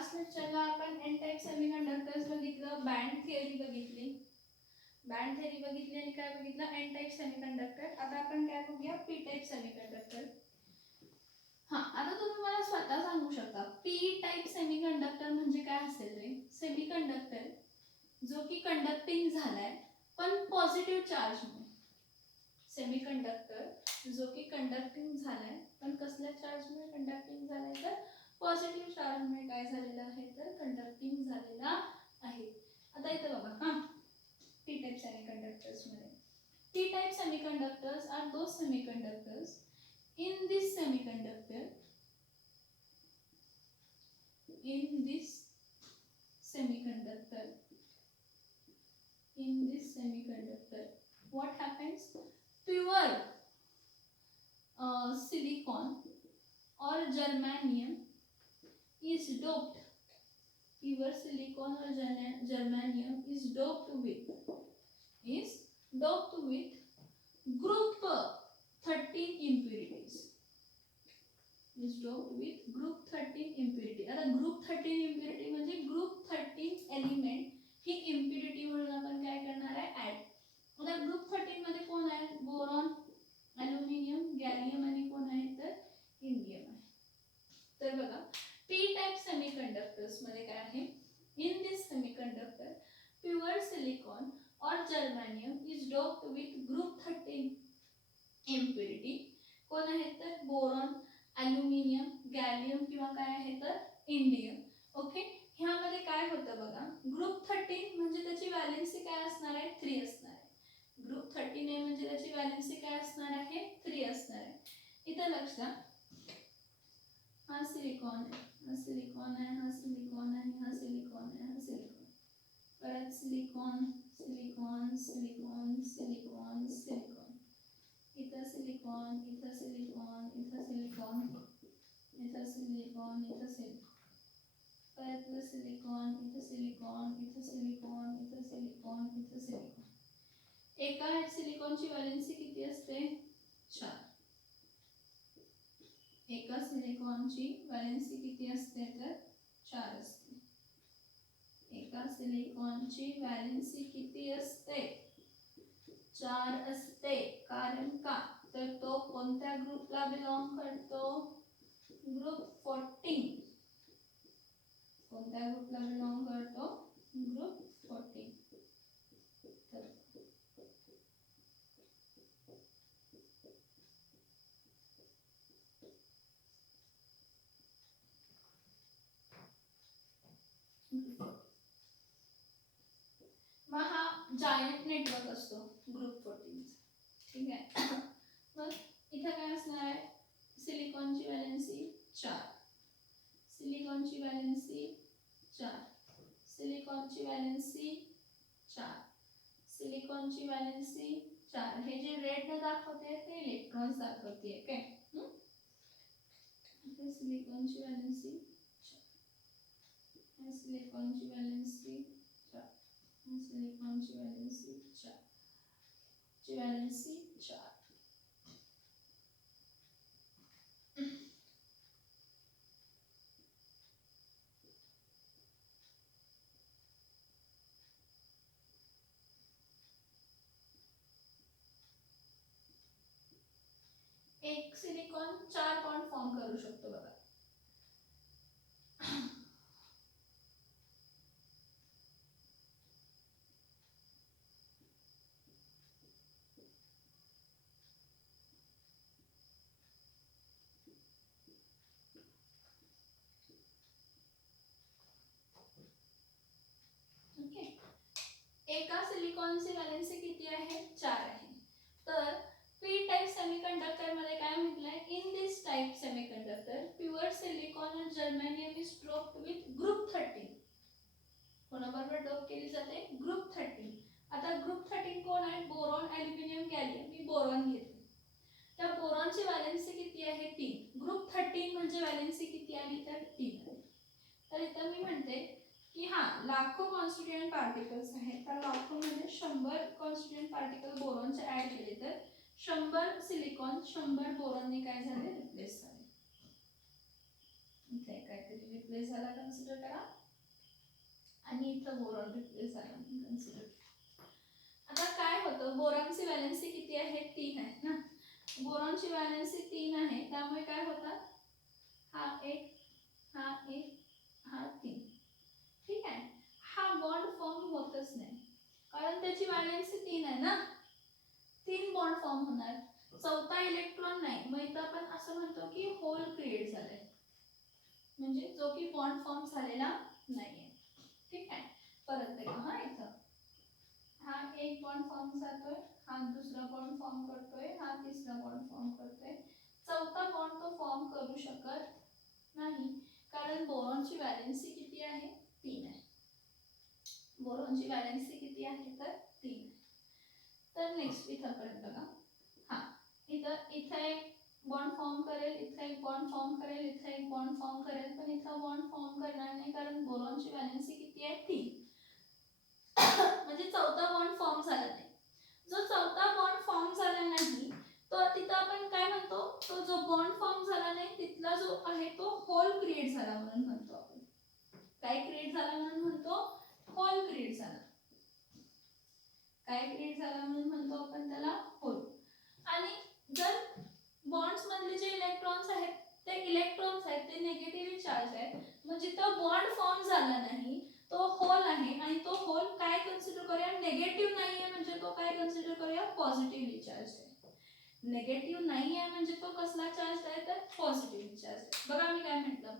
Last लेक्चरला आपण N type semiconductors बघितलं, band theory बघितली, आणि काय बघितलं एन टाइप सेमीकंडक्टर. आता आपण काय बघूया पी टाइप सेमीकंडक्टर. आता तुम्ही मला स्वतः सांगू शकता पी टाइप सेमीकंडक्टर म्हणजे काय असेल रे? सेमीकंडक्टर जो की कंडक्टिंग झालाय पण पॉझिटिव्ह चार्जमुळे. सेमीकंडक्टर जो की कंडक्टिंग झालाय पण कसल्या चार्जमुळे कंडक्टिंग झालाय? तर पॉझिटिव्ह चार्जमुळे काय झालेला आहे? तर कंडक्टिंग झालेला आहे. आता इथे बघा पी टाइप सेमीकंडक्टर्स मध्ये P type semiconductors are those semiconductors in this semiconductor what happens? Pure silicon or germanium is doped. Pure silicon or germanium is doped with group 13 impurities. Is doped with group 13 impurity. आता group 13 impurity म्हणजे group 13 element ही impurity म्हणून आपण काय करणार आहे? Add. आता group 13 मध्ये कोण आहे? बोरॉन, अल्युमिनियम, गॅलियम आणि कोण आहे? तर इंडियम आहे. तर बघा p टाइप सेमीकंडक्टर्स मध्ये काय आहे? In this semiconductor pure silicon or germanium is doped with group 13 impurity. कोण आहे? तर बोरॉन, अल्युमिनियम, गॅलियम किंवा काय आहे? तर इंडियम. ओके, ह्यामध्ये काय होतं बघा, ग्रुप 13 म्हणजे त्याची व्हॅलेन्सी काय असणार आहे? 3 असणार आहे. ग्रुप 13 आहे म्हणजे त्याची व्हॅलेन्सी काय असणार आहे? 3 असणार आहे. इथे लक्ष द्या, हा सिलिकॉन आहे, हा सिलिकॉन आहे, हा सिलिकॉन आहे, हा सिलिकॉन आहे, हा सिलिकॉन, परत silicon, silicon, silicon, silicon, silicon, इथं सिलिकॉन, इथं सिलिकॉन, इथं सिलिकॉन, इथं सिलिकॉन, इथं सिलिकॉन, परत सिलिकॉन, इथं सिलिकॉन, इथं सिलिकॉन, इथं सिलिकॉन, इथं सिलिकॉन. एका सिलिकॉनची व्हॅलेन्सी किती असते? 4. एका सिलिकॉनची व्हॅलेन्सी किती असते? तर 4 असते. एका सिलिकॉनची व्हॅलेन्सी किती असते? 4 असते. कारण का? तर तो कोणत्या ग्रुपला बिलॉंग करतो? ग्रुप 14. कोणत्या ग्रुपला बिलॉंग करतो? ग्रुप 14. मग हा जायंट नेटवर्क असतो ग्रुप 14. ठीक आहे. मग इथं काय असणार आहे? सिलिकॉनची व्हॅलेन्सी 4, सिलिकॉनची व्हॅलेन्सी 4, सिलिकॉनची व्हॅलेन्सी 4, सिलिकॉनची व्हॅलेन्सी 4. हे जे रेड न दाखवते ते इलेक्ट्रॉन्स दाखवते. ओके, सिलिकॉनची व्हॅलेन्सी 4, सिलिकॉनची व्हॅलेन्सी 4, सिलिकॉनची व्हॅलेन्सी 4, ची व्हॅलेन्सी 4. एक सिलिकॉन 4 बॉन्ड फॉर्म करू शकतो बघा. ओके, एका सिलिकॉनची व्हॅलेन्सी किती आहे? 4 आहे. तर पी टाइप सेमीकंडक्टर मध्ये काय म्हटलंय? In this type semiconductor pure silicon आणि germanium is doped with group 13. कोणाबरोबर डोप केली जाते? ग्रुप 13. आता ग्रुप 13 कोण आहे? Boron, aluminium, gallium. मी बोरॉन घेते. त्या बोरॉनची व्हॅलेन्सी किती आहे? 3. ग्रुप 13 म्हणजे व्हॅलेन्सी किती आली? तर 3 आली. तर इथं मी म्हणते की लाखो कॉन्स्टिट्यूएंट पार्टिकल्स आहेत, त्या लाखोमध्ये 100 कॉन्स्टिट्यूएंट पार्टिकल बोरॉनचे ऍड केले तर 100 सिलिकॉन 100 बोरॉनने काय झाले? रिप्लेस झाले. इथे काहीतरी रिप्लेस झाला कन्सिडर करा आणि इथं बोरॉन रिप्लेस झाला कन्सिडर. आता काय होतं, बोरॉनची व्हॅलेन्सी किती आहे 3 आहे ना. बोरॉनची व्हॅलेन्सी 3 आहे त्यामुळे काय होतात, हा 1 हा 1 हा 3. ठीक आहे. हा बॉन्ड फॉर्म होतच नाही कारण त्याची व्हॅलेन्सी 3 आहे ना. 3 बॉन्ड फॉर्म होणार, चौथा इलेक्ट्रॉन नाही. मग इथं आपण असं म्हणतो की होल क्रिएट झालाय, म्हणजे जो की बॉन्ड फॉर्म झालेला नाहीये. ठीक आहे. परत एकदा हा इथं हा एक बॉन्ड फॉर्म जातोय, हा दुसरा बॉन्ड फॉर्म करतोय, हा तिसरा बॉन्ड फॉर्म करतोय, चौथा बॉन्ड तो फॉर्म करू शकत नाही कारण बोरॉनची व्हॅलेन्सी किती आहे 3 आहे. बोरॉनची व्हॅलेन्सी किती आहे तर 3. तर नेक्स्ट इथंपर्यंत बघा. हा इथं एक बॉन्ड फॉर्म करेल, इथं एक बॉन्ड फॉर्म करेल, इथं एक बॉन्ड फॉर्म करेल, पण इथं बॉन्ड फॉर्म करणार नाही कारण बोरॉनची व्हॅलेन्सी किती आहे 3. म्हणजे चौथा बॉन्ड फॉर्म झाला नाही. जो चौथा बॉन्ड फॉर्म झाला नाही तो तिथं आपण काय म्हणतो, तो जो बॉन्ड फॉर्म झाला नाही तिथला जो आहे तो होल क्रिएट झाला म्हणून म्हणतो आपण. काय क्रिएट झाला म्हणून म्हणतो, होल क्रिएट झाला. काय क्रिएट झाला म्हणून म्हणतो आपण त्याला होल. आणि जर बॉन्ड्स मधले जे इलेक्ट्रॉन्स आहेत ते इलेक्ट्रॉन्स आहेत, ते निगेटिव्हली चार्ज आहेत, म्हणजे तो बॉन्ड फॉर्म झाला नाही, तो होल आहे आणि तो होल काय कन्सिडर करूया, निगेटिव्ह नाहीये म्हणजे तो काय कन्सिडर करूया पॉझिटिव्हली चार्ज आहे. निगेटिव्ह नाहीये म्हणजे तो कसला चार्ज आहे तर पॉझिटिव्हली चार्ज आहे. बघा मी काय म्हटलं,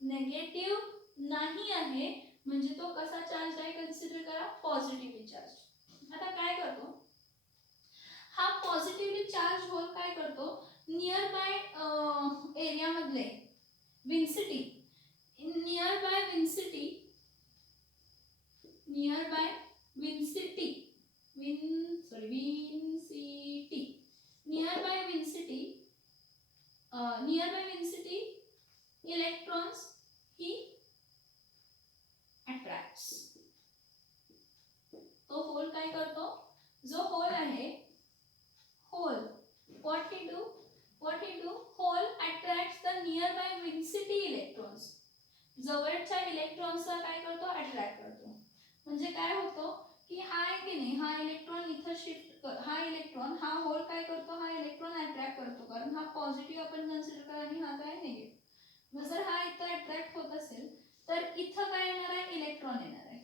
निगेटिव्ह नाही आहे म्हणजे तो कसा चार्ज आहे कन्सिडर करा पॉझिटिव्हली चार्ज. आता काय करतो हा पॉझिटिव्हली चार्ज होल, काय करतो नियर बाय एरिया मधले विन्सिटी, near by विन्सिटी near by विन्सिटी electrons he attracts. तो होल काय करतो, जो होल आहे hole what he do hole attracts the near by विन्सिटी electrons. जवळच्या इलेक्ट्रॉन्सला काय करतो अट्रॅक्ट करतो. म्हणजे काय होतो की हा आहे की नाही, हा इलेक्ट्रॉन इथं शिफ्ट हा इलेक्ट्रॉन हा होल काय करतो, हा इलेक्ट्रॉन अट्रॅक्ट करतो कारण हा पॉझिटिव्ह आपण कन्सिडर करा आणि हा काय निगेटिव्ह. मग जर हा इथं अट्रॅक्ट होत असेल तर इथं काय येणार आहे इलेक्ट्रॉन येणार आहे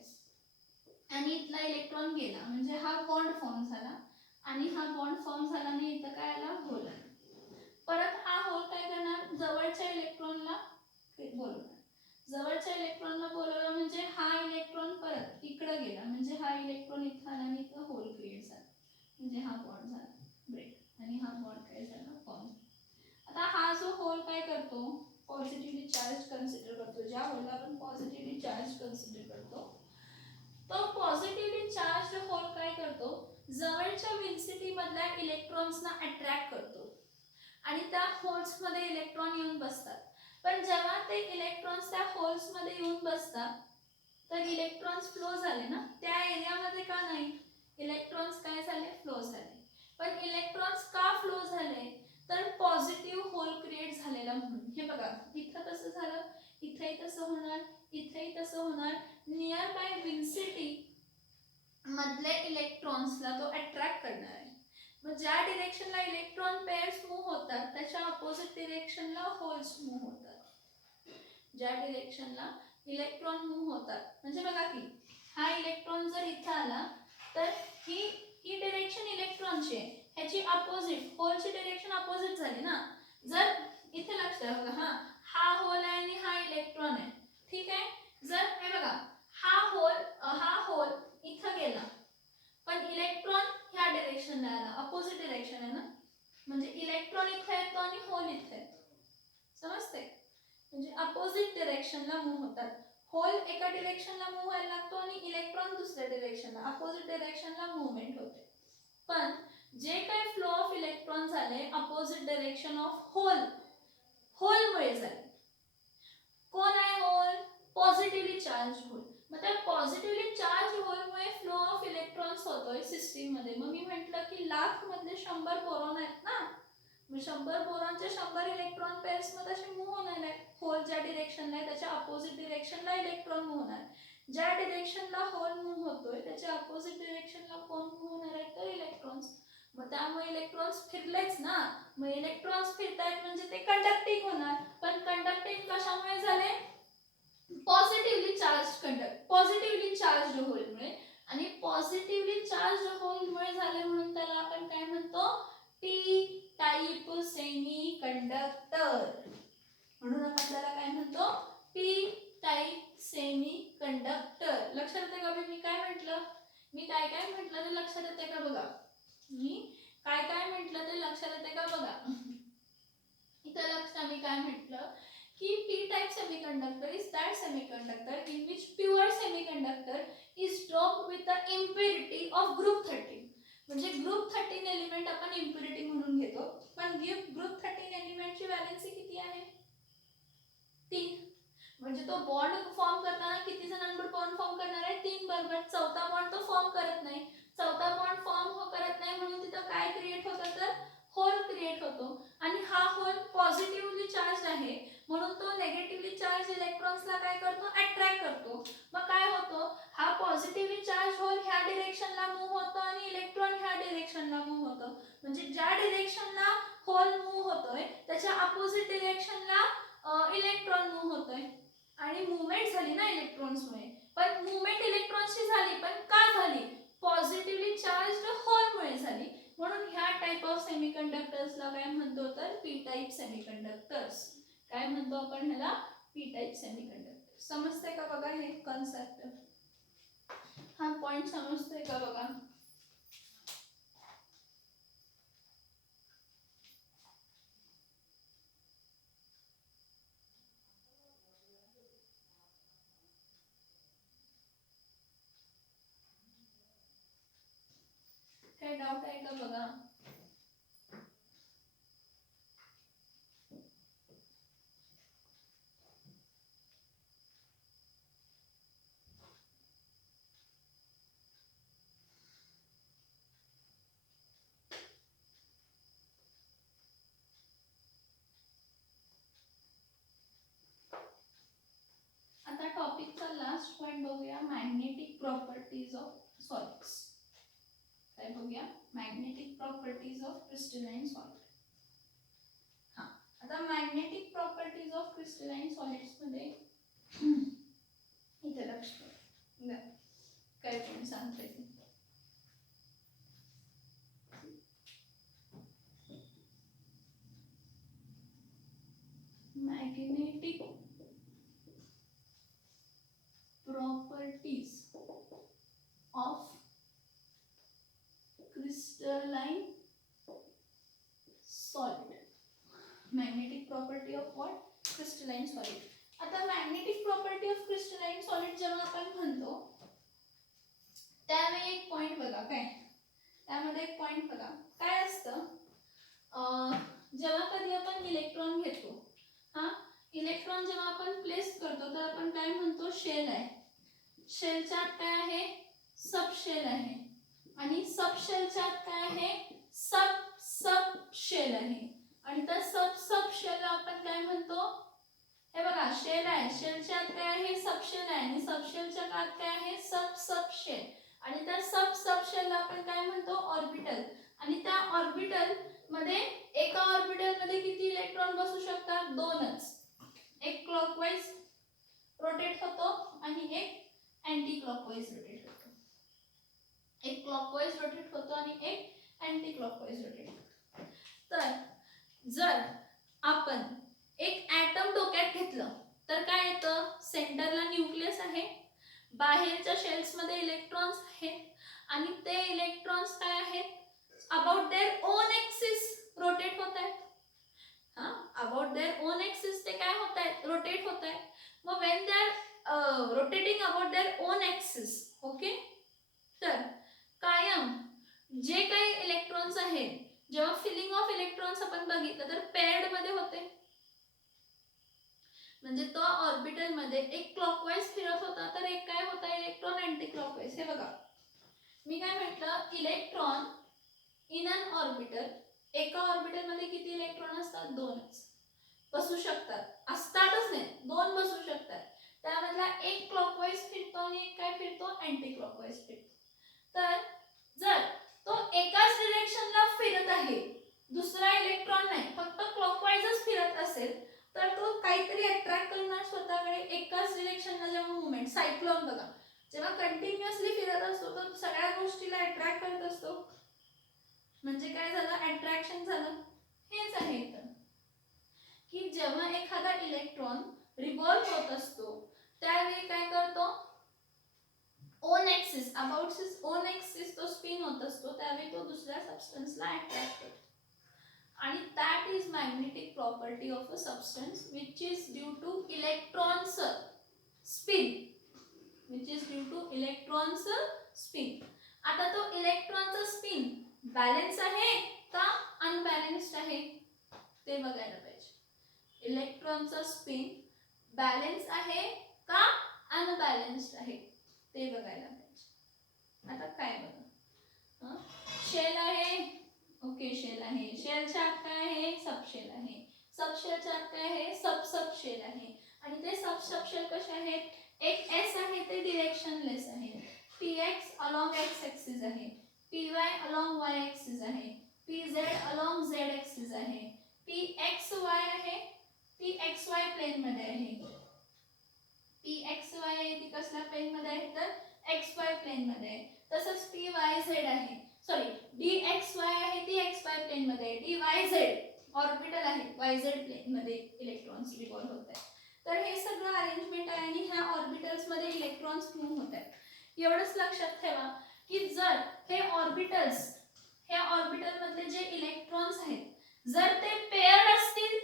आणि इथला इलेक्ट्रॉन गेला म्हणजे हा बॉन्ड फॉर्म झाला आणि हा बॉन्ड फॉर्म झाला आणि इथं काय आला होल आला. परत हा होल काय करणार जवळच्या इलेक्ट्रॉनला बोलवणार, जवळच्या इलेक्ट्रॉनला बोलवलं म्हणजे हा इलेक्ट्रॉन परत इकडे गेला म्हणजे हा इलेक्ट्रॉन इथं आला आणि इथं होल क्रिएट झाला म्हणजे हा बॉन्ड झाला ब्रेक आणि हा बॉन्ड काय झाला फॉर्म. आता हा जो होल काय करतो पॉझिटिव्हली चार्ज कन्सिडर करतो, ज्या होलला आपण पॉझिटिव्हली चार्ज कन्सिडर करतो तो पॉझिटिव्हली चार्ज होल काय करतो जवळच्या विन्सिटी मधल्या इलेक्ट्रॉन्सना अट्रॅक्ट करतो आणि त्या होल्स मध्ये इलेक्ट्रॉन येऊन बसतात. पण जेव्हा ते इलेक्ट्रॉन्स त्या होल्स मध्ये येऊन बसतात तर इलेक्ट्रॉन्स फ्लो झाले ना, त्या एरियामध्ये का नाही इलेक्ट्रॉन्स काय झाले फ्लो झाले. पण इलेक्ट्रॉन्स का फ्लो झाले तर पॉझिटिव्ह होल क्रिएट झालेला म्हणून. हे बघा इथं कसं झालं, इथेही तसं होणार, इथेही तसं होणार. नियर बाय विन्सिटी मधले इलेक्ट्रॉन्सला तो अट्रॅक्ट करणार आहे. मग ज्या डिरेक्शनला इलेक्ट्रॉन पेअर्स मूव्ह होतात त्याच्या अपोजिट डिरेक्शनला होल्स मूव्ह होतात. ज्या डिरेक्शनला इलेक्ट्रॉन मूव्ह होतात म्हणजे बघा की हा इलेक्ट्रॉन जर इथं आला तर ही डिरेक्शन इलेक्ट्रॉनची आहे, ह्याची अपोजिट होलची डिरेक्शन अपोजिट झाली ना. जर इथे लक्ष द्या बघा हा होल आहे आणि हा इलेक्ट्रॉन आहे ठीक आहे. जर हे बघा हा होल इथं गेला पण इलेक्ट्रॉन ह्या डिरेक्शनला आला, अपोजिट डिरेक्शन आहे ना, म्हणजे इलेक्ट्रॉन इथे येतो आणि होल इथे येतो. समजते, म्हणजे अपोजिट डिरेक्शनला मूव्ह होतात. होल एका डिरेक्शनला मूव्ह व्हायला लागतो आणि इलेक्ट्रॉन दुसऱ्या डिरेक्शनला अपोजिट डिरेक्शनला मूव्हमेंट होते. पण जे काही फ्लो ऑफ इलेक्ट्रॉन झाले अपोजिट डिरेक्शन ऑफ होलमुळे झाले. कोण आहे होल पॉझिटिव्हली चार्ज होल. मग त्या पॉझिटिव्हली चार्ज होलमुळे फ्लो ऑफ इलेक्ट्रॉन्स होतोय सिस्टीम मध्ये. मग मी म्हटलं की लाख मधले 100 बोरॉन आहेत ना, 100 बोरॉनचे 100 इलेक्ट्रॉन पेअर्स मध्ये असे मूव्ह होणार आहे. होल ज्या डिरेक्शनला आहे त्याच्या अपोजिट डिरेक्शनला इलेक्ट्रॉन मूव्ह होणार. ज्या डिरेक्शनला होल मूव्ह होतोय त्याच्या अपोजिट डिरेक्शनला कोण मूव्ह होणार आहे तर इलेक्ट्रॉन्स. मग त्यामुळे इलेक्ट्रॉन्स फिरलेच ना, मग इलेक्ट्रॉन्स फिरतायत म्हणजे ते कंडक्टिंग होणार. पण कंडक्टिंग कशामुळे झाले? पॉझिटिव्हली चार्ज होलमुळे. आणि पॉझिटिव्हली चार्ज होलमुळे झाले म्हणून त्याला आपण काय म्हणतो? P type semi conductor. म्हणून आपण त्याला काय म्हणतो? P type semi conductor. लक्षात येते का मी काय म्हटलं? मी काय काय म्हटलं ते लक्षात येते का बघा? मी काय काय म्हटलं ते लक्षात येते का बघा? इथं लक्षात मी काय म्हटलं की p-type semiconductor is that semiconductor in which pure semiconductor is doped with the impurity of group 13. म्हणजे ग्रुप 13 एलिमेंट आपण इम्प्युरिटी म्हणून घेतो. पण ग्रुप 13 एलिमेंटची व्हॅलेन्सी किती आहे? 3. म्हणजे तो बॉन्ड फॉर्म करताना किती जणांवर बॉन्ड फॉर्म करणार आहे? 3 बरोबर. चौथा बॉन्ड तो फॉर्म करत नाही. चौथा बॉन्ड फॉर्म करत नाही म्हणून तिथं काय क्रिएट होतं तर होल क्रिएट होतो. आणि हा होल पॉझिटिव्हली चार्ज आहे म्हणून तो नेगेटिव्हली चार्ज इलेक्ट्रॉन्सला काय करतो? अट्रॅक्ट करतो. मग काय होतो? हा पॉझिटिव्हली चार्ज होल ह्या डिरेक्शनला मूव्ह होतो आणि इलेक्ट्रॉन ह्या डिरेक्शनला मूव्ह होतो. म्हणजे ज्या डिरेक्शनला होल मूव्ह होतोय त्याच्या अपोजिट डिरेक्शनला इलेक्ट्रॉन मूव्ह होतोय. आणि मूवमेंट झाली ना इलेक्ट्रॉन्समुळे. पण मूवमेंट इलेक्ट्रॉन्सची झाली, पण का झाली? पॉझिटिव्हली चार्ज्ड होलमुळे झाली. म्हणून ह्या टाइप ऑफ सेमीकंडक्टर्सला काय म्हणतो तर पी टाइप सेमीकंडक्टर्स. काय म्हणतो आपण ह्याला? P type semiconductor. समजते का बघा हे कन्सेप्ट? हा पॉइंट समजतोय का बघा? काय डाऊट आहे का बघा? आता टॉपिकचा लास्ट पॉइंट बघूया, मॅग्नेटिक प्रॉपर्टीज ऑफ सॉलिड्स. काय बघूया? Magnetic properties of crystalline solid. हा, आता magnetic properties of crystalline solids मध्ये इथे लक्ष द्या काय पण सांगते ते. Magnetic properties of crystalline solid. Magnetic property of what? Crystalline solid. आता magnetic property of crystalline solid जेव्हा आपण म्हणतो त्यावेळी एक पॉइंट बघा. काय त्यामध्ये एक पॉइंट बघा काय असतं? जेव्हा कधी आपण इलेक्ट्रॉन घेतो, हा इलेक्ट्रॉन जेव्हा आपण प्लेस करतो तर आपण काय म्हणतो? शेल आहे. शेलच्या आत काय आहे? सब शेल आहे. आणि सब शेलच्या आत काय आहे? सब शेल आहे. आणि त्या सब शेलला आपण काय म्हणतो? हे बघा शेल आहे, शेलच्या आत काय आहे? सब शेल आहे. आणि सब शेलच्या आत काय आहे? Sub shell. आणि त्या सब शेलला आपण काय म्हणतो? ऑर्बिटल. आणि त्या ऑर्बिटल मध्ये एका ऑर्बिटल मध्ये किती इलेक्ट्रॉन बसू शकतात? 2च. एक क्लॉकवाइज रोटेट होतो आणि एक अँटी क्लॉकवाइज रोटेट होतो. एक क्लॉकवाइज रोटेट होतो आणि एक अँटी क्लॉकवाइज रोटेट होतो. तर जर आपण एक ॲटम डोक्यात घेतलं तर काय येतं? सेंटरला न्यूक्लियस आहे, बाहेरच्या शेल्स मध्ये इलेक्ट्रॉन्स आहेत आणि ते इलेक्ट्रॉन्स काय आहेत? About their own axis rotate होत आहेत. अबाउट देअर ओन एक्सिस ते काय होत आहेत? रोटेट होत आहेत. मग when they are rotating about their own axis, okay, तर कायम जे काही इलेक्ट्रॉन्स आहेत, जेव्हा फिलिंग ऑफ इलेक्ट्रॉन्स आपण बघितलं तर पेअर्ड मध्ये होते. म्हणजे तो ऑर्बिटल मध्ये एक क्लॉकवाइज फिरत होता तर एक काय होता? Electron anti clockwise. हे बघा मी काय म्हटलं? इलेक्ट्रॉन इन अन ऑर्बिटल एका ऑर्बिटल मध्ये किती इलेक्ट्रॉन असतात? 2च बसू शकतात, असतातच नाही, 2 बसू शकतात. त्यामधला एक क्लॉकवाईज फिरतो आणि एक काय फिरतो? अँटी क्लॉकवाईज फिरतो. तर जर तो एकाच डिरेक्शनला फिरत आहे, दुसरा इलेक्ट्रॉन नाही, फक्त क्लॉकवाईजच फिरत असेल, तर तो काहीतरी अट्रॅक्ट करणार स्वतःकडे. एकाच डिरेक्शनला जेव्हा मुवमेंट, सायक्लोन बघा, जेव्हा कंटिन्युअसली फिरत असतो तर सगळ्या गोष्टीला अट्रॅक्ट करत असतो. म्हणजे काय झालं? अट्रॅक्शन झालं. हेच आहे इथं की जेव्हा एखादा इलेक्ट्रॉन रिव्हॉल्व होत असतो त्यावेळी काय करतो? On axis, about his on axis तो स्पिन होत असतो, त्यावेळी तो दुसऱ्या सबस्टन्सला अट्रॅक्ट करतो. आणि that is magnetic property of a substance which is due two electrons spin, which is due two electrons spin. आता तो इलेक्ट्रॉनचा स्पिन बॅलन्स आहे का अनबॅलन्स्ड आहे ते बघायला पाहिजे. इलेक्ट्रॉनचा स्पिन बॅलन्स आहे का अनबॅलन्स्ड आहे ते बघायला पाहिजे. आता काय बघा, शेल आहे, ओके शेल आहे, शेलच्या आत काय आहे? सबशेल आहे, सबशेलच्या आत काय आहे? सब सबशेल आहे. आणि ते सब सबशेल कसे आहेत? एक एस आहे ते डिरेक्शनलेस आहे, px along x axis आहे, py along y axis आहे, pz along z axis आहे, pxy आहे, pxy प्लेन मध्ये आहे, pxy आहे ती कसल्या प्लेन मध्ये आहे? तर xy प्लेन मध्ये आहे. तसंच pyz आहे, सॉरी dxy आहे ती xy प्लेन मध्ये आहे, dyz ऑर्बिटल आहे yz प्लेन मध्ये इलेक्ट्रॉन्स रिव्हॉल्व होत आहेत. तर हे सगळं अरेंजमेंट आहे आणि ह्या ऑर्बिटल्स मध्ये इलेक्ट्रॉन्स मूव्ह होत आहेत. एवढंच लक्षात ठेवा की जर हे ऑर्बिटल्स, ह्या ऑर्बिटल मधले जे इलेक्ट्रॉन्स आहेत जर ते पेअर्ड असतील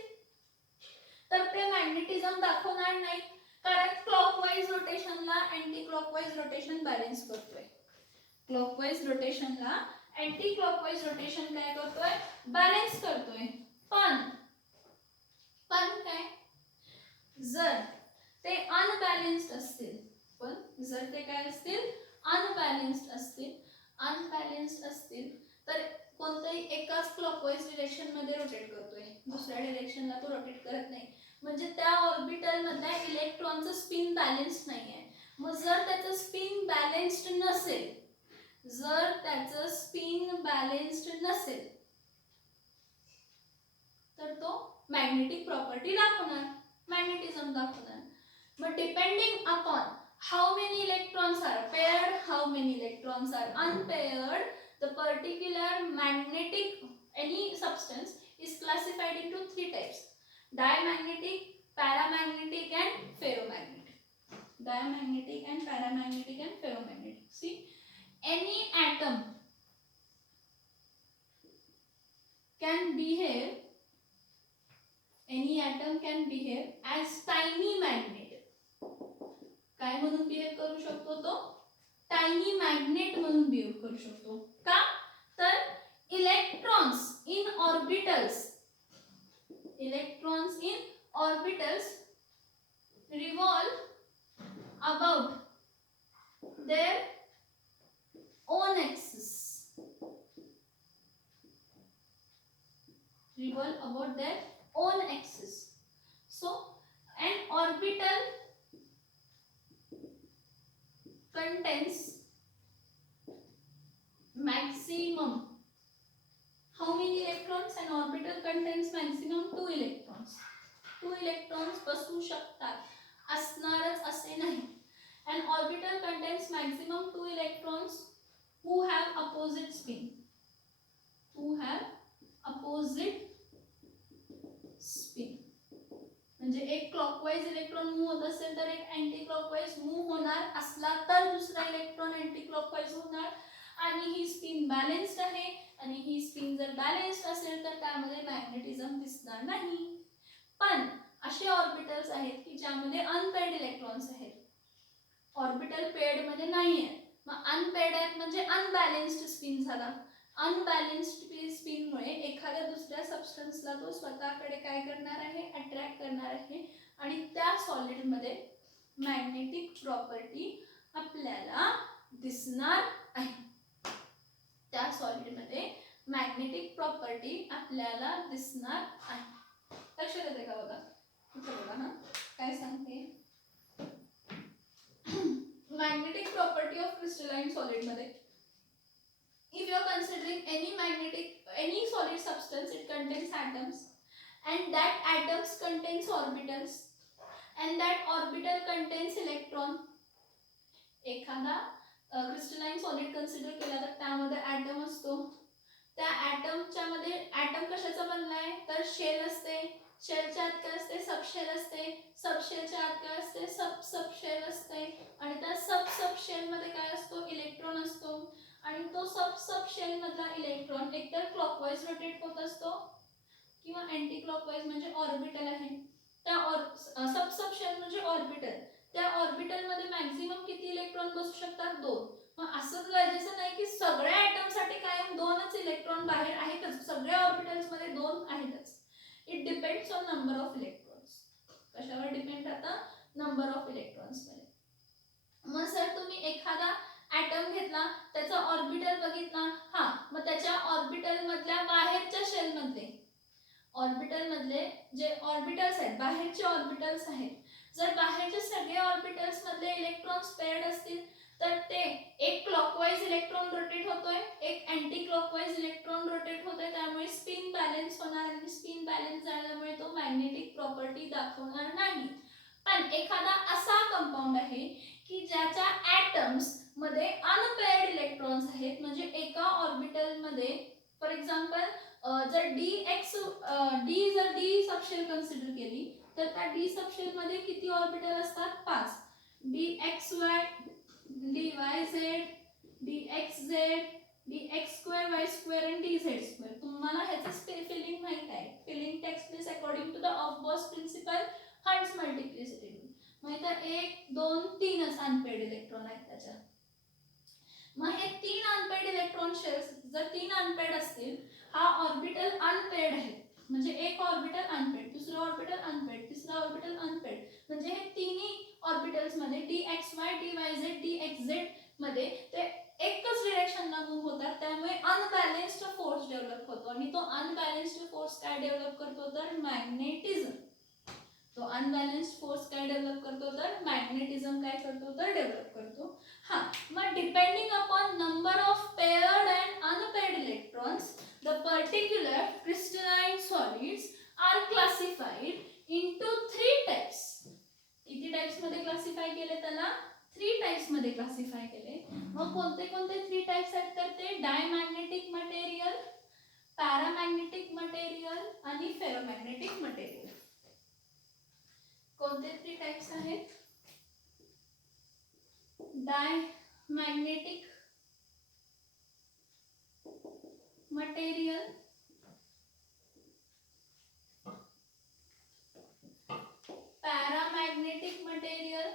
तर ते मॅग्नेटिझम दाखवणार नाहीत, कारण क्लॉकवाईज रोटेशनला अँटी क्लॉकवाईज रोटेशन बॅलन्स करतोय. क्लॉकवाईज रोटेशनला अँटी क्लॉकवाईज रोटेशन काय करतोय? बॅलन्स करतोय. पण काय? जर ते अनबॅलन्स्ड असतील, पण जर ते काय असतील? अनबॅलन्स्ड असतील तर कोणत्याही एकाच क्लॉकवाईज डिरेक्शन मध्ये रोटेट करतोय, दुसऱ्या डिरेक्शनला तो रोटेट करत नाही. म्हणजे त्या ऑर्बिटल मधल्या इलेक्ट्रॉनचं स्पिन बॅलन्स्ड नाहीये. मग जर त्याचं स्पिन बॅलन्स्ड नसेल, जर त्याचं स्पिन बॅलन्स्ड नसेल तर तो मॅग्नेटिक प्रॉपर्टी दाखवणार, मॅग्नेटिझम दाखवणार. But depending upon how many electrons are paired, how many electrons are unpaired, the particular magnetic, any substance is classified into 3 types: diamagnetic, paramagnetic and ferromagnetic. Diamagnetic and paramagnetic and ferromagnetic. See, any atom can behave as tiny magnet. काय म्हणून behave करू शकतो तो? Tiny magnet म्हणून behave करू शकतो. का? तर electrons in orbitals revolve about their own axis. So an orbital contains maximum how many electrons? An orbital contains maximum 2 electrons. 2 electrons बसू शकतात, असणारच असे नाही. An orbital contains maximum 2 electrons who have opposite spin. म्हणजे एक clockwise electron move होत असेल तर एक अँटी क्लॉकवाईज मूव्ह होणार असला तर दुसरा इलेक्ट्रॉन अँटी क्लॉकवाईज होणार. आणि ही स्पिन बॅलन्स्ड आहे आणि ही स्पिन जर बॅलन्स्ड असेल तर त्यामध्ये मॅग्नेटिझम दिसणार नाही. पण असे ऑर्बिटल्स आहेत की ज्यामध्ये अनपेअर्ड इलेक्ट्रॉन्स आहेत, ऑर्बिटल पेअर्ड मध्ये नाही आहे. मग अनपेअर्ड आहेत म्हणजे अनबॅलन्स्ड स्पिन झाला. अनबॅलन्स्ड स्पिनमुळे एखाद्या दुसऱ्या सबस्टन्सला तो स्वतःकडे काय करणार आहे? अट्रॅक्ट करणार आहे आणि त्या सॉलिडमध्ये मॅग्नेटिक प्रॉपर्टी आपल्याला दिसणार आहे. त्या सॉलिडमध्ये मॅग्नेटिक प्रॉपर्टी प्रॉपर्टी आपल्याला दिसणार आहे. लक्षात येते का बघा? बघा हा काय सांगते. Magnetic property of crystalline solid मध्ये, if you are considering any solid substance, it contains atoms and that atoms contains orbitals and that orbital contains electron. एखादा क्रिस्टलाइन सॉलिड कन्सिडर केला तर त्यामध्ये ॲटम असतो. त्या ॲटमच्या मध्ये ॲटम कशाचा बनलाय तर शेल असते, शेलच्या आत काय असते सबशेल असते, सबशेलच्या आत काय असते सबशेल असते आणि त्या सबशेल मध्ये काय असतो इलेक्ट्रॉन असतो आणि तो सबशेल मधला इलेक्ट्रॉन एकतर क्लॉकवाईज रोटेट होत असतो किंवा अँटी क्लॉकवाईज म्हणजे ऑर्बिटल आहे. त्या सबशेल म्हणजे ऑर्बिटल, त्या ऑर्बिटल मध्ये मॅक्झिमम किती इलेक्ट्रॉन बसू शकतात 2. मग असं गरजेचं नाही की सगळ्या ॲटम साठी कायम 2च इलेक्ट्रॉन बाहेर आहेतच, सगळ्या ऑर्बिटल्स मध्ये 2 आहेतच. It depends on number of electrons. कशावर डिपेंड राहतं? नंबर ऑफ इलेक्ट्रॉन्स मध्ये. मग सर तुम्ही एखादा ॲटम घेतला, त्याचा ऑर्बिटल बघितला, हा मग त्याच्या ऑर्बिटल मधल्या बाहेरच्या शेल मधले ऑर्बिटल मधले जे ऑर्बिटल्स आहेत, बाहेरचे ऑर्बिटल्स आहेत, जर बाहेरचे सगळे ऑर्बिटल्स मधले इलेक्ट्रॉन्स पेअर्ड असतील तर ते एक क्लॉकवाईज इलेक्ट्रॉन रोटेट होतोय, एक अँटी क्लॉकवाईज इलेक्ट्रॉन रोटेट होतोय, त्यामुळे स्पिन बॅलन्स होणार आणि स्पिन बॅलन्स झाल्यामुळे तो मॅग्नेटिक प्रॉपर्टी दाखवणार नाही. पण एखादा असा कंपाऊंड आहे की ज्याच्या ॲटम्स मध्ये अनपेअर्ड इलेक्ट्रॉन्स आहेत, म्हणजे एका ऑर्बिटल मध्ये फॉर एक्झाम्पल जर डी जर डी सबशेल कन्सिडर केली तर त्या डी सबशेल मध्ये किती ऑर्बिटल असतात 5. dxy dyz dxz dx2 y2 आणि dz2. तुम्हाला ह्याचं फिलिंग माहित आहे. Filling takes place according to the Aufbau principle, Hund's multiplicity rule. माहित आहे 1 2 3च अनपेअर्ड इलेक्ट्रॉन आहेत त्याच्यात. मग हे 3 अनपेअर्ड इलेक्ट्रॉन शेल्स जर 3 अनपेअर्ड असतील, हा ऑर्बिटल अनपेअर्ड आहे म्हणजे एक ऑर्बिटल अनपेअर्ड, दुसरा ऑर्बिटल अनपेअर्ड, तिसरा ऑर्बिटल अनपेअर्ड, म्हणजे हे तिन्ही ऑर्बिटल्स मध्ये dxy dyz dxz मध्ये ते एकच डिरेक्शनला मूव्ह होतात, त्यामुळे अनबॅलन्स्ड फोर्स डेव्हलप होतो आणि तो अनबॅलन्स्ड फोर्स काय डेव्हलप करतो तर मॅग्नेटिझम. तो अनबॅलन्स्ड फोर्स काय डेव्हलप करतो तर मॅग्नेटिझम काय करतो तर डेव्हलप करतो. हा मग depending upon number of paired and unpaired electrons the particular crystalline solids are classified into 3 types. किती टाइप्स मध्ये क्लासिफाय केले त्याला? 3 टाइप्स मध्ये क्लासिफाय केले. मग कोणते कोणते 3 टाइप्स आहेत तर ते डायमॅग्नेटिक मटेरियल, पॅरामॅग्नेटिक मटेरियल आणि फेरोमॅग्नेटिक मटेरियल. कोणते 3 टाइप्स आहेत? Diamagnetic material, paramagnetic material,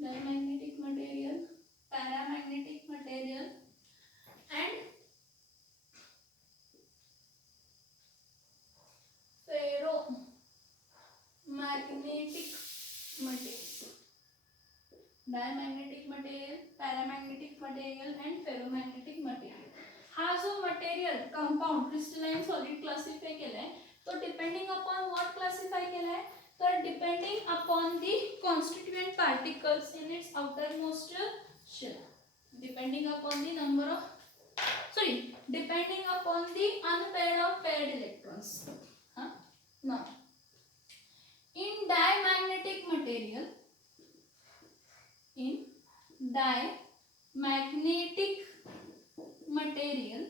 diamagnetic material, paramagnetic material and ferromagnetic material. Diamagnetic material, paramagnetic material and ferromagnetic material. हा जो material compound crystalline solid classify केलाय तो डिपेंडिंग अपॉन व्हॉट क्लासिफाय केलाय तर depending upon the constituent particles in its outermost shell, depending upon the number of depending upon the unpaired और paired electrons. Now in diamagnetic material, in diamagnetic material,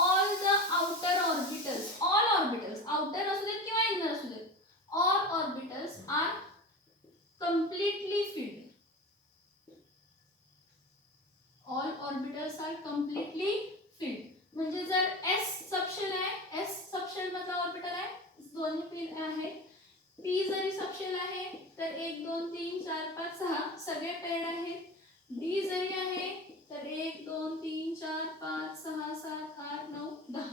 all the outer orbitals, all orbitals, outer असू देत किंवा inner असू देत, all orbitals are completely filled. All orbitals are completely filled. म्हणजे जर s subshell आहे, s subshell मधला orbital आहे, दोन्ही फील आहेत. p जरी सबशेल आहे तर 1 2 3 4 5 6 सगळे पेअर्ड आहेत. d जरी आहे तर 1 2 3 4 5 6 7 8 9 10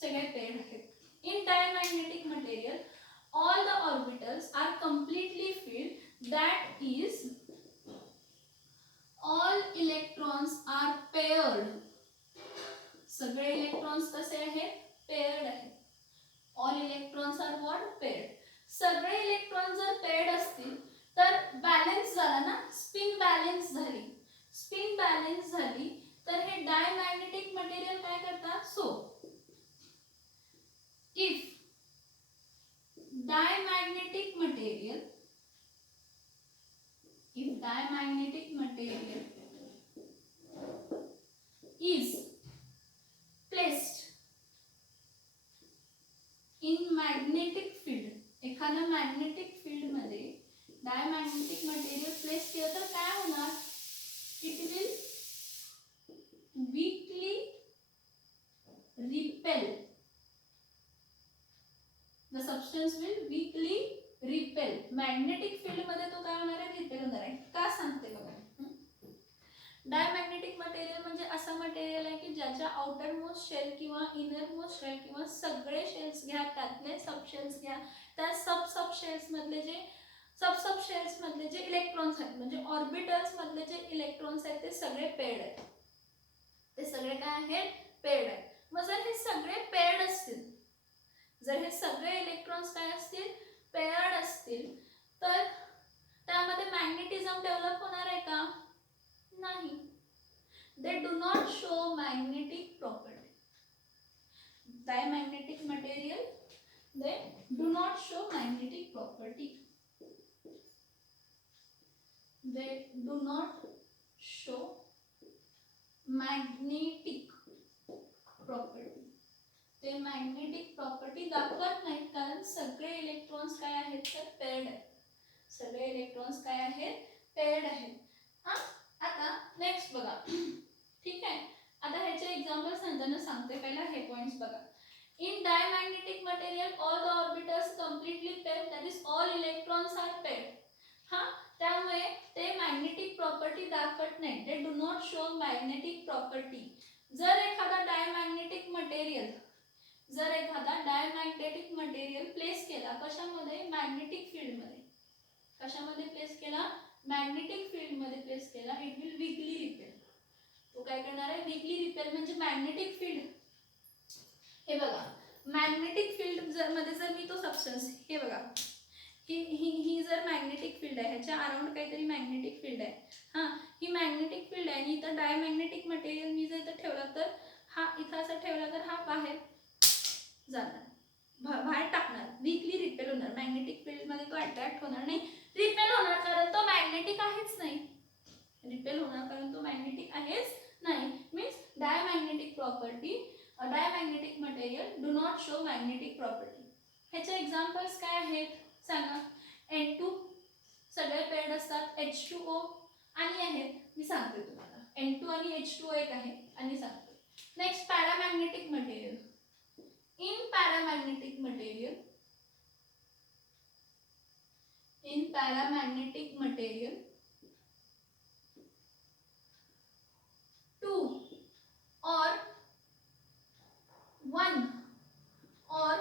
सगळे पेअर्ड आहेत. In diamagnetic material all the orbitals are completely filled, that is सगळे इलेक्ट्रॉन जर पेड असतील तर बॅलन्स झाला ना, स्पिन बॅलन्स झाली. स्पिन बॅलन्स झाली तर हे डायमॅग्नेटिक मटेरियल काय करतात? So if diamagnetic material is placed in magnetic field, एखाद्या मॅग्नेटिक फील्ड मध्ये डायमॅग्नेटिक मटेरियल प्लेस केलं तर काय होणार? It will weakly repel. The substance will weakly repel. Magnetic field मध्ये तो काय होणार आहे? रिपेल होणार आहे. का सांगते बघा. डायमॅग्नेटिक मटेरियल म्हणजे असं मटेरियल आहे की ज्याच्या आउटर मोस्ट शेल किंवा इनर मोस्ट शेल किंवा सगळे शेल्स घ्या, त्यातले सब शेल्स घ्या, त्या सब शेल्स मधले जे इलेक्ट्रॉन्स आहेत म्हणजे ऑर्बिटल्स मधले जे इलेक्ट्रॉन्स आहेत ते सगळे पेड आहेत. ते सगळे काय आहेत? पेड आहेत. मग जर हे सगळे पेड असतील, जर हे सगळे इलेक्ट्रॉन्स काय असतील? पेअर्ड असतील, तर त्यामध्ये मॅग्नेटिझम डेव्हलप होणार आहे का? नाही. They do not show magnetic property. Diamagnetic material they do not show magnetic property. They do not show magnetic property. ते मॅग्नेटिक प्रॉपर्टी दाखवत नाहीत कारण सगळे इलेक्ट्रॉन्स काय आहेत? तर पेअर्ड आहेत. सगळे इलेक्ट्रॉन्स काय आहेत? पेअर्ड आहेत. आता नेक्स्ट बघा. ठीक आहे, आता ह्याचे एक्झाम्पल सांगते. पहिला हे पॉइंट्स बघा. In diamagnetic material all the orbitals completely paired, that is all electrons are paired. त्यामुळे ते मॅग्नेटिक प्रॉपर्टी दाखवत नाही. They do not show magnetic property. जर एखादा डायमॅग्नेटिक मटेरियल प्लेस केला कशामध्ये? मॅग्नेटिक फील्ड मध्ये. कशामध्ये प्लेस केला? मॅग्नेटिक फील्ड मध्ये प्लेस केला. It will weakly repel. तो काय करणार आहे? Weekly repel. म्हणजे मॅग्नेटिक फील्ड, हे बघा, मॅग्नेटिक फील्ड मध्ये जर मी तो सबस्टन्स, हे बघा, ही जर मॅग्नेटिक फील्ड आहे, ह्याच्या अराउंड काहीतरी मॅग्नेटिक फील्ड आहे. ही मॅग्नेटिक फील्ड आहे आणि इथं डायमॅग्नेटिक मटेरियल मी जर इथं ठेवला तर हा इथं असं ठेवला तर हा बाहेर जाणार, बाहेर टाकणार, वीकली रिपेल होणार. मॅग्नेटिक फील्ड मध्ये तो अट्रॅक्ट होणार नाही, रिपेल होणार कारण तो मॅग्नेटिक आहेच नाही. रिपेल होणार कारण तो मॅग्नेटिक आहेच नाही. Means diamagnetic material do not show magnetic property. ह्याचे एक्झाम्पल्स काय आहेत सांगा? N2 सगळे पेअर्ड असतात. H2O आणि आहेत, मी सांगते तुम्हाला. N2 आणि H2O एक आहे आणि सांगते. Next paramagnetic material. In paramagnetic material 2 or 1 or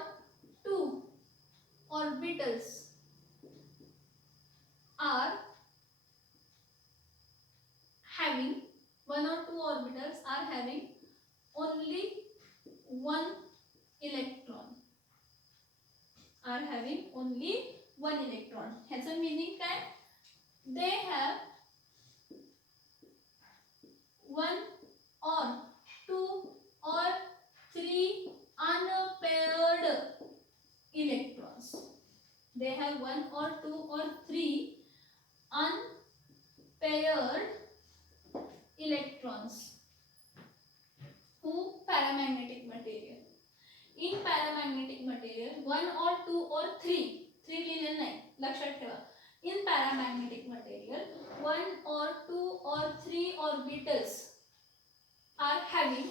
2 orbitals are having only one electron. ह्याचं मीनिंग काय? They have 1 or 2 or 3 unpaired electrons. They have 1 or 2 or 3 unpaired electrons. Who? Paramagnetic material. In paramagnetic material 1 or 2 or 3 लिहिलेलं नाही, लक्षात ठेवा. In paramagnetic material 1 or 2 or 3 orbitals are having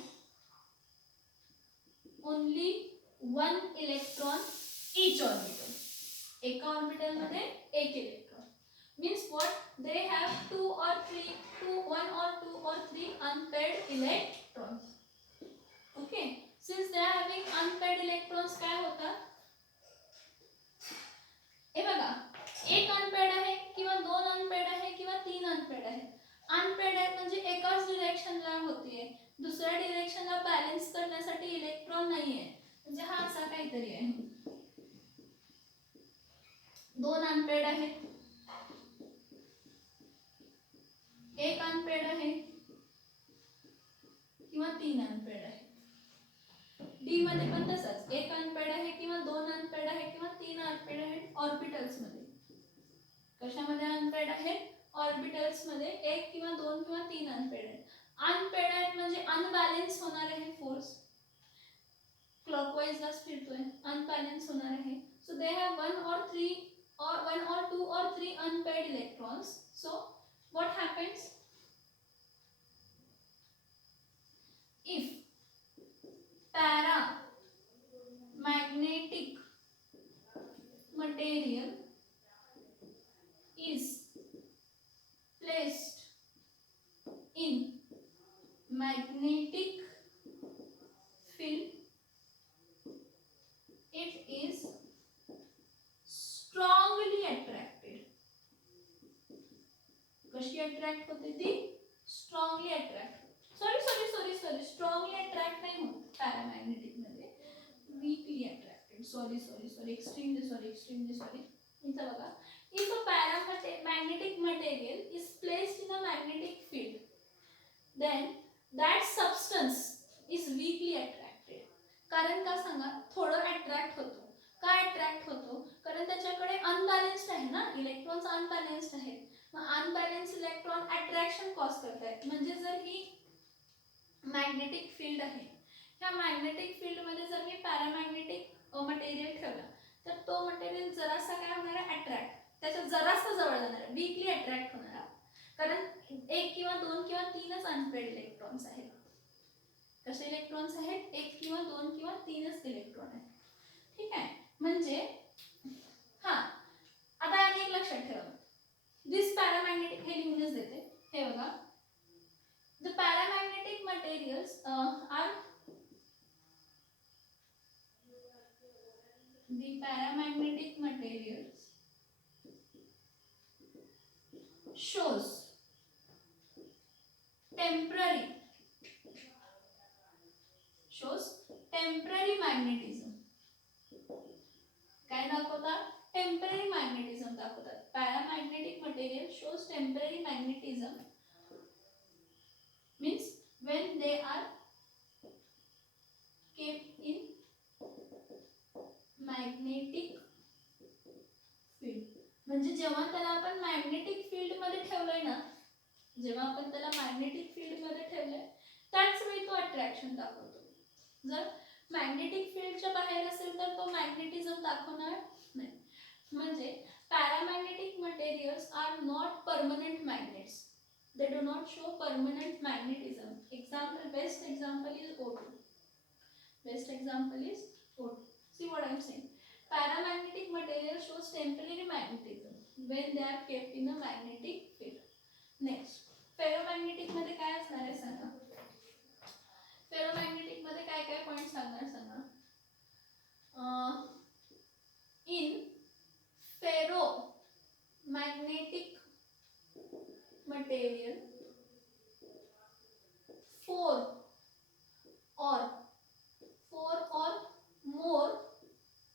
only one electron each orbital. एका orbital मध्ये एक electron. Means what? They have 1 or 2 or 3 unpaired electrons. Okay. Since they are having unpaired electrons, काय होतात? हे बघा, एक अनपेड आहे किंवा 2 अनपेड आहे किंवा 3 अनपेड आहे. अनपेड आहे म्हणजे एकाच डिरेक्शनला होतीये, दुसऱ्या डिरेक्शनला बॅलन्स करण्यासाठी इलेक्ट्रॉन नाहीये, म्हणजे हा असा काहीतरी आहे. दोन अनपेड आहेत, एक अनपेड आहे किंवा तीन अनपेड आहे. डी मध्ये पण तसंच, एक अनपेड आहे किंवा दोन अनपेड आहे किंवा तीन अनपेड आहेत ऑर्बिटल्स मध्ये. कशामध्ये अनपेड आहेत? ऑर्बिटल्स मध्ये एक किंवा दोन किंवा तीन अनपेड आहेत. अनपेड आहेत म्हणजे अनबॅलेन्स होणार आहे फोर्स, क्लॉकवाइज लाच फिरतोय, अनबॅलेन्स होणार आहे. सो दे हॅव वन और टू और three unpaired electrons. So what happens if paramagnetic material is placed in magnetic field, it is strongly attracted. कशी अट्रॅक्ट होते ती? Strongly attract. Sorry strongly attract नाही होत पॅरामॅग्नेटिक मध्ये, weekly attracted. Sorry extremely sorry. इथं बघा, if a paramagnetic material is placed in a magnetic field, then that substance is weakly attracted. कारण का सांगा? थोडं अट्रॅक्ट होतो. का अट्रॅक्ट होतो? कारण त्याच्याकडे अनबॅलेन्स्ड आहे ना, इलेक्ट्रॉन्स अनबॅलेन्स्ड आहेत. अनबॅलेन्स इलेक्ट्रॉन अट्रॅक्शन कॉज करतायत. म्हणजे जर ही मॅग्नेटिक फील्ड आहे, ह्या मॅग्नेटिक फील्ड मध्ये जर मी पॅरामॅग्नेटिक मटेरियल ठेवला तर तो मटेरियल जरासा काय होणार आहे? अट्रॅक्ट, त्याच्या जरासा जवळ जाणार आहे, वीकली अट्रॅक्ट होणार आहे. कारण एक किंवा दोन किंवा तीनच अनपेड इलेक्ट्रॉन्स आहेत. कसे इलेक्ट्रॉन्स आहेत? एक किंवा दोन किंवा तीनच इलेक्ट्रॉन आहेत. ठीक आहे. म्हणजे हा, आता आणि एक लक्षात ठेवा, दिस पॅरामॅग्नेटिक, हे लिहूनच देते, हे बघा. The paramagnetic materials are the paramagnetic materials shows temporary magnetism. काय दाखवतात? टेम्पररी मॅग्नेटिझम दाखवतात. Paramagnetic material shows temporary magnetism means when they are kept in magnetic field. म्हणजे जेव्हा त्याला आपण मॅग्नेटिक फील्ड मध्ये ठेवलंय ना, जेव्हा आपण त्याला मॅग्नेटिक फील्ड मध्ये ठेवलंय त्याच वेळी तो अट्रॅक्शन दाखवतो. जर मॅग्नेटिक फील्डच्या बाहेर असेल तर तो मॅग्नेटिझम दाखवणार नाही. म्हणजे paramagnetic materials are not permanent magnets. They do not show permanent magnetism. Example, best example is O2. Best example is O2. See what I am saying? Paramagnetic material shows temporary magnetism when they are kept in a magnetic field. Next, ferromagnetic मध्ये काय असणार आहे सांगा? Ferromagnetic मध्ये काय काय point सांगणार सांगा? In ferromagnetic material, four or more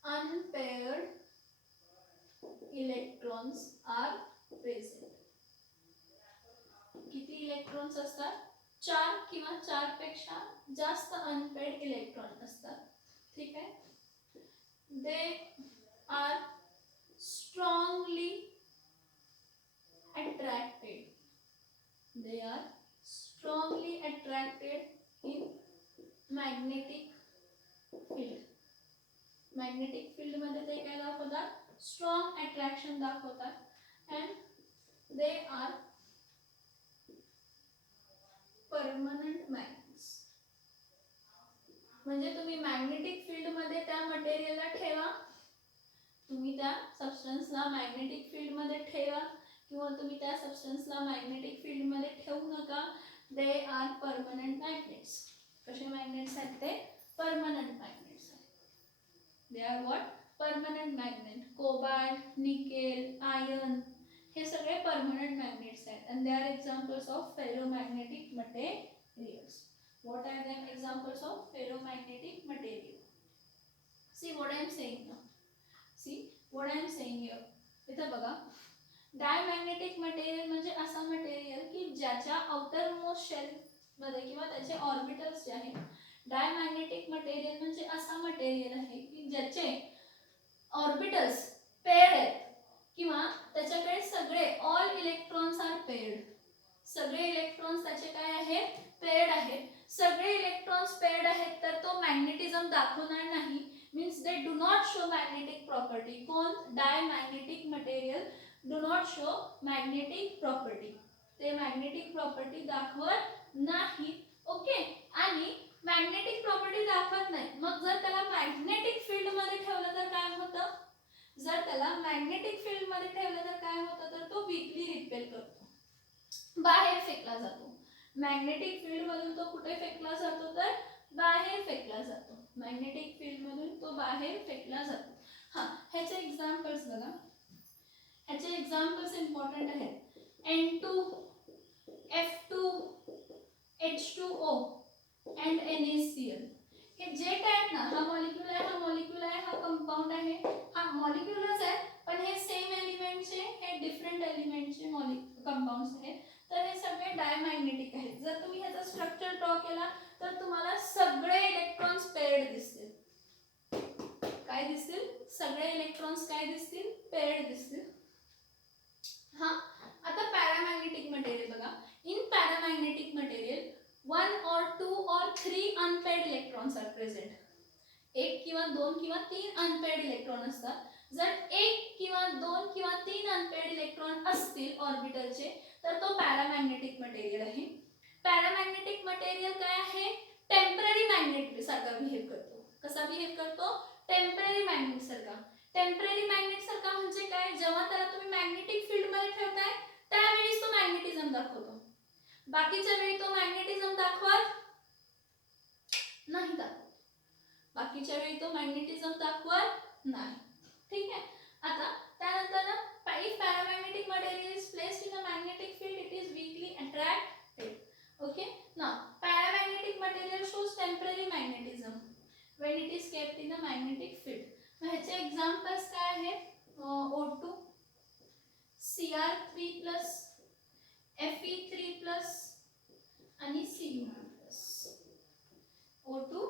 unpaired electrons are present. किती इलेक्ट्रॉन्स असतात? 4 किंवा 4 पेक्षा जास्त अनपेड इलेक्ट्रॉन असतात. ठीक आहे. They are strongly attracted. They are strongly attracted in magnetic field. Magnetic field मध्ये ते काय दाखवतात? Strong attraction दाखवतात. And they are permanent magnets. म्हणजे तुम्ही मॅग्नेटिक फील्ड मध्ये त्या मटेरियलला ठेवा, तुम्ही त्या सबस्टन्सला मॅग्नेटिक फील्ड मध्ये ठेवा किंवा तुम्ही त्या सबस्टन्सला मॅग्नेटिक फील्ड मध्ये ठेवू नका. They R permanent magnets. कसे मॅग्नेट्स आहेत ते? परमनंट मॅग्नेट्स आहेत. They are what? Permanent magnet. Cobalt, nickel, iron हे सगळे परमनंट मॅग्नेट्स आहेत. and they are examples of ferromagnetic materials. What are them examples of ferromagnetic material? See what I am saying now. See what I am saying here. इथं बघा, diamagnetic material म्हणजे असा material की ज्याच्या outer most shell मध्ये किंवा त्याचे orbitals जे आहेत, डायमॅग्नेटिक मटेरियल म्हणजे असा मटेरियल आहे की ज्याचे ऑर्बिटल्स पेअर्ड आहेत किंवा त्याच्याकडे सगळे ऑल इलेक्ट्रॉन्स आर पेअर्ड, सगळे इलेक्ट्रॉन्स त्याचे काय आहेत, पेअर्ड आहेत. सगळे इलेक्ट्रॉन्स पेअर्ड आहेत तर तो मॅग्नेटिझम दाखवणार नाही, means they do not show magnetic property. कोण? Diamagnetic material do not show magnetic property, ते मॅग्नेटिक प्रॉपर्टी दाखवत नाही. ओके, आणि मॅग्नेटिक प्रॉपर्टी दाखवत नाही, मग जर त्याला मॅग्नेटिक फील्ड मध्ये ठेवलं तर काय होतं, जर त्याला मॅग्नेटिक फील्ड मध्ये ठेवलं तर काय होतं, तर तो वीकली रिपेल करतो, बाहेर फेकला जातो. मॅग्नेटिक फील्ड मधून तो कुठे फेकला जातो, तर बाहेर फेकला जातो. मॅग्नेटिक फील्ड मधून तो बाहेर फेकला जातो. हा, ह्याचे एक्झाम्पल्स बघा, ह्याचे एक्झाम्पल्स इम्पॉर्टंट आहेत. N2, F2, H2O and NaCl. हे जे काय आहेत ना, हा मॉलिक्यूल आहे, हा मॉलिक्यूल आहे, हा कंपाऊंड आहे, हा मॉलिक्यूलच आहे, पण हे सेम एलिमेंटचे, हे डिफरंट एलिमेंटचे कंपाऊंड्स आहेत. तर हे सगळे डायमॅग्नेटिक आहेत. जर तुम्ही ह्याचा स्ट्रक्चर ड्रॉ केला तर तुम्हाला सगळे इलेक्ट्रॉन्स पेअर्ड दिसतील. काय दिसतील? सगळे इलेक्ट्रॉन्स काय दिसतील? पेअर्ड दिसतील. हा, आता पॅरामॅग्नेटिक मटेरियल बघा. In paramagnetic material 1 or 2 or 3 unpaired electrons are present. एक किंवा दोन किंवा तीन अनपेअर्ड इलेक्ट्रॉन असतात. जर एक किंवा दोन किंवा तीन अनपेअर्ड इलेक्ट्रॉन असतील ऑर्बिटलचे तर तो पॅरामॅग्नेटिक मटेरियल आहे. पॅरामॅग्नेटिक मटेरियल काय आहे? टेम्पररी मॅग्नेट सारखा बिहेव करतो. कसा बिहेव करतो? टेम्पररी मॅग्नेट सारखा. टेम्पररी मॅग्नेट सारखा म्हणजे काय? जेव्हा त्याला तुम्ही मॅग्नेटिक फील्ड मध्ये ठेवताय त्यावेळी तो मॅग्नेटिझम दाखवतो, बाकीच्या वेळी तो मॅग्नेटिझम दाखवत नाही. बाकीच्या वेळी तो मॅग्नेटिझम दाखवत नाही. ठीक आहे. आता त्यानंतर ना, if paramagnetic material is placed in a magnetic field, it is weakly attracted. Okay. Now, paramagnetic material shows temporary magnetism when it is kept in a magnetic field. ह्याचे एक्झाम्पल्स काय आहेत? O2, Cr3+, Fe3+ आणि Cu2+. O2,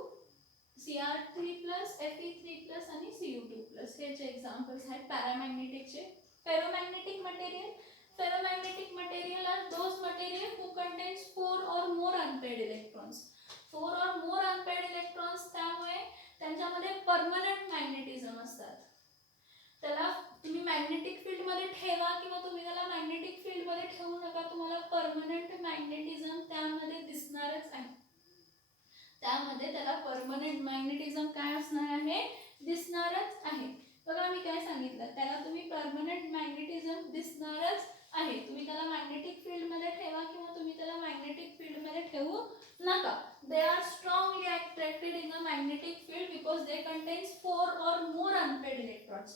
Cr3+, Fe3+ आणि Cu2+. ह्याचे examples आहेत पॅरामॅग्नेटिकचे. Ferromagnetic material. Ferromagnetic material are those material who contains 4 or more unpaired electrons. 4 or more unpaired electrons, त्यामुळे त्यांच्यामध्ये परमनंट मॅग्नेटिझम असतात. त्याला तुम्ही मॅग्नेटिक फील्ड मध्ये ठेवा किंवा तुम्ही त्याला मॅग्नेटिक फील्ड मध्ये ठेवू नका, तुम्हाला परमनंट मॅग्नेटिझम त्यामध्ये दिसणारच आहे. त्यामध्ये त्याला परमनंट मॅग्नेटिझम काय असणार आहे? दिसणारच आहे. बघा मी काय सांगितलं, त्याला तुम्ही परमनंट मॅग्नेटिझम दिसणारच आहे. तुम्ही त्याला मॅग्नेटिक फील्ड मध्ये ठेवा किंवा तुम्ही त्याला मॅग्नेटिक फील्ड मध्ये ठेवू नका. They are strongly attracted in a magnetic field because they contains 4 or more unpaired electrons.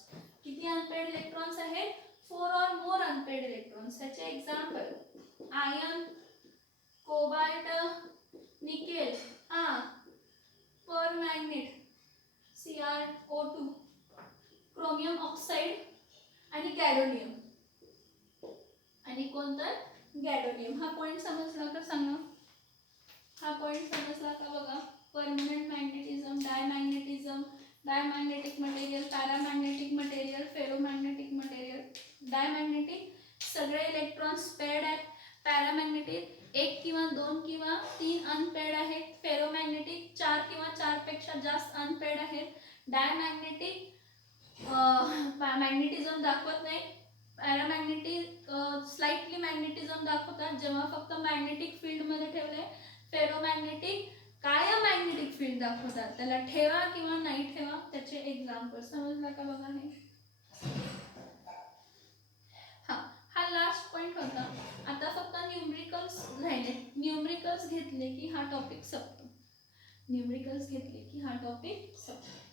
किती अनपेअर्ड इलेक्ट्रॉन्स आहेत? 4 or more unpaired electrons. ह्याचे एक्झाम्पल आयर्न, कोबाल्ट, निकेल, परमॅग्नेट, CrO2, क्रोमियम ऑक्साइड आणि गॅडोनियम. आणि कोणतं? गॅडोनियम. हा पॉइंट समजला का? सांगा. हा पॉइंट समजला का? बघा, permanent magnetism, diamagnetism, diamagnetic material, paramagnetic material, ferromagnetic material. Diamagnetic सगळे इलेक्ट्रॉन्स पेअर्ड आहेत. पॅरामॅग्नेटिक एक किंवा दोन किंवा तीन अनपेअर्ड आहेत. फेरोमॅग्नेटिक 4 किंवा 4 पेक्षा जास्त अनपेअर्ड आहेत. डायमॅग्नेटिक मॅग्नेटिझम दाखवत नाही. पॅरामॅग्नेटिक स्लाइटली मॅग्नेटिझम दाखवतात जेव्हा फक्त मॅग्नेटिक फील्ड मध्ये ठेवले. फेरोमॅग्नेटिक कायम मॅग्नेटिक फील्ड दाखवतात, त्याला ठेवा किंवा नाही ठेवा. त्याचे एक्झाम्पल समजला का? बघा हे. हा लास्ट पॉइंट होता. आता फक्त न्यूमरिकल्स राहिले. न्यूमरिकल्स घेतले की हा टॉपिक संपतो. न्यूमरिकल्स घेतले की हा टॉपिक संपतो.